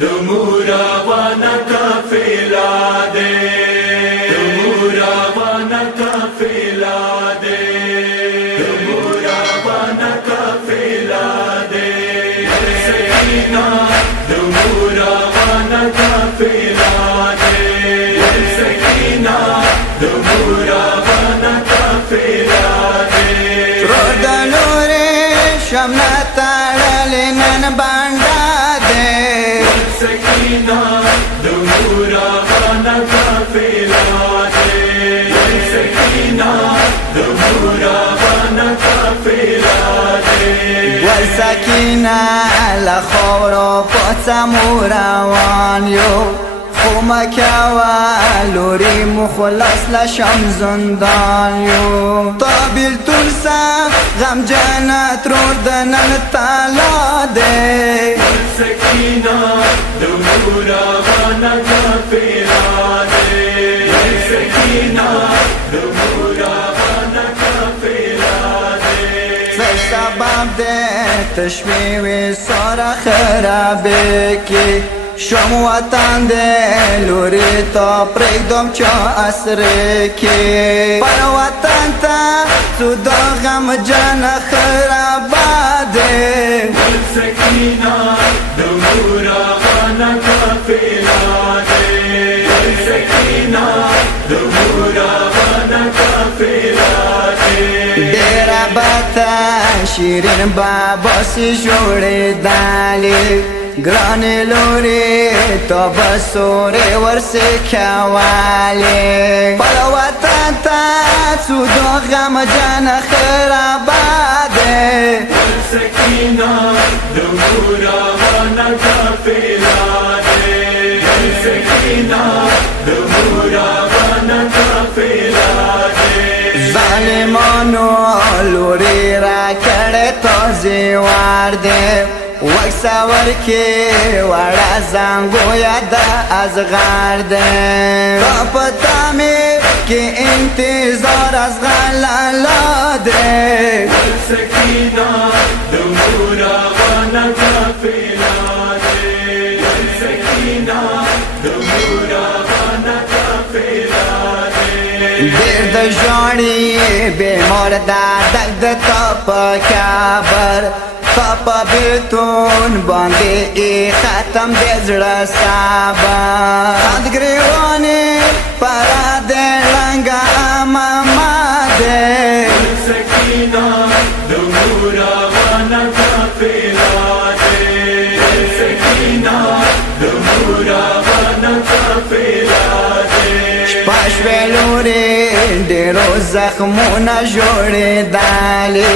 دموراوانا قافلا دے دموراوانا قافلا دے دموراوانا قافلا دے سکینہ دموراوانا قافلا دے سکینہ دموراوانا قافلا دے رودلورے شمنا تاڑلنن بانڈا سکینہ دموراوانا قافلا دے سکینہ دموراوانا قافلا دے والسکینہ لخورو پوچا موراوان یو خمکاوا لوری مخلص لشم زندان یو طابل تنسا غم جنت رودنن تالا دے سکینہ دموراوانا قافلا دے سکینہ دموراوانا قافلا دے سبب دے تشویوی سارا خرابے کی شم وطن دے لوری تا پریدم چا اسره کی پر وطن تا سودا غم جن خراباده سکینہ دموراوانا قافلا دے سکینہ دموراوانا قافلا دے ڈیرا باتا شیرین بابا سی جوڑی دالی گرانی لوری تو بسوری ورسی کوالی پر وطن تا سودو غم جن خراباده سکینہ دموراوانا قافلا دے سکینہ دموراوانا قافلا دے ظالمانو لوری را کڑے تو زیوار دے وکساور کی وڑا زنگو یادا از غار دے پتا میں کی انتظار از غلالا دے سکینہ دموراوانا قافلا دے سکینہ دموراوانا قافلا دے دیر د جوڑی بیمار دا دگ د تاپ کابر تاپ بیتون باندی ای ختم دیزڑا سابا خد گریوانی پرا دے لنگا ماما دے سکینہ دموراوانا قافلا دے سکینہ دموراوانا قافلا دے شپاشوی لوری دیرو زخمونا جوڑی دالی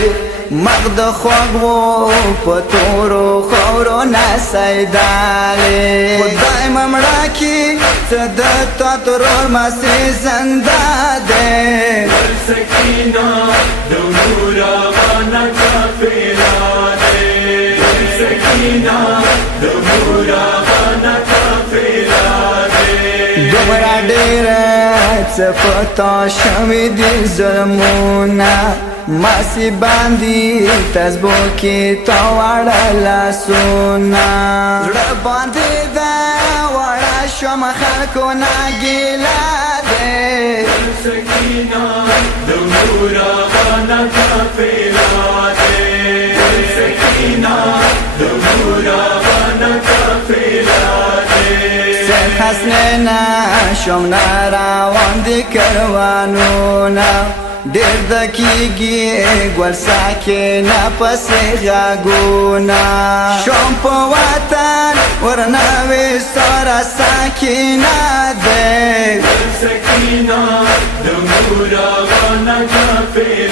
مغد خوگو پتورو خورو نسی دالی خدای ممڑا کی صدتا ترور مسی زندہ دے سکینہ دموراوانا قافلا دے سکینہ دموراوانا قافلا دے دومرا دیر صفتا شوی دی ظلمونا ماسی باندی تزبو کی تو وڑا لاسونا زڑا باندی دا وڑا شم خلکونا گیلا دے سکینہ دموراوانا قافلا دے سکینہ دموراوانا قافلا دے سر حسنینا شم ناراوان دی کروانونا دیر دکیگی گول ساکینا پسی غاگونا شم پا وطن ورنوی سارا ساکینا دے سکینہ دموراوانا قافلا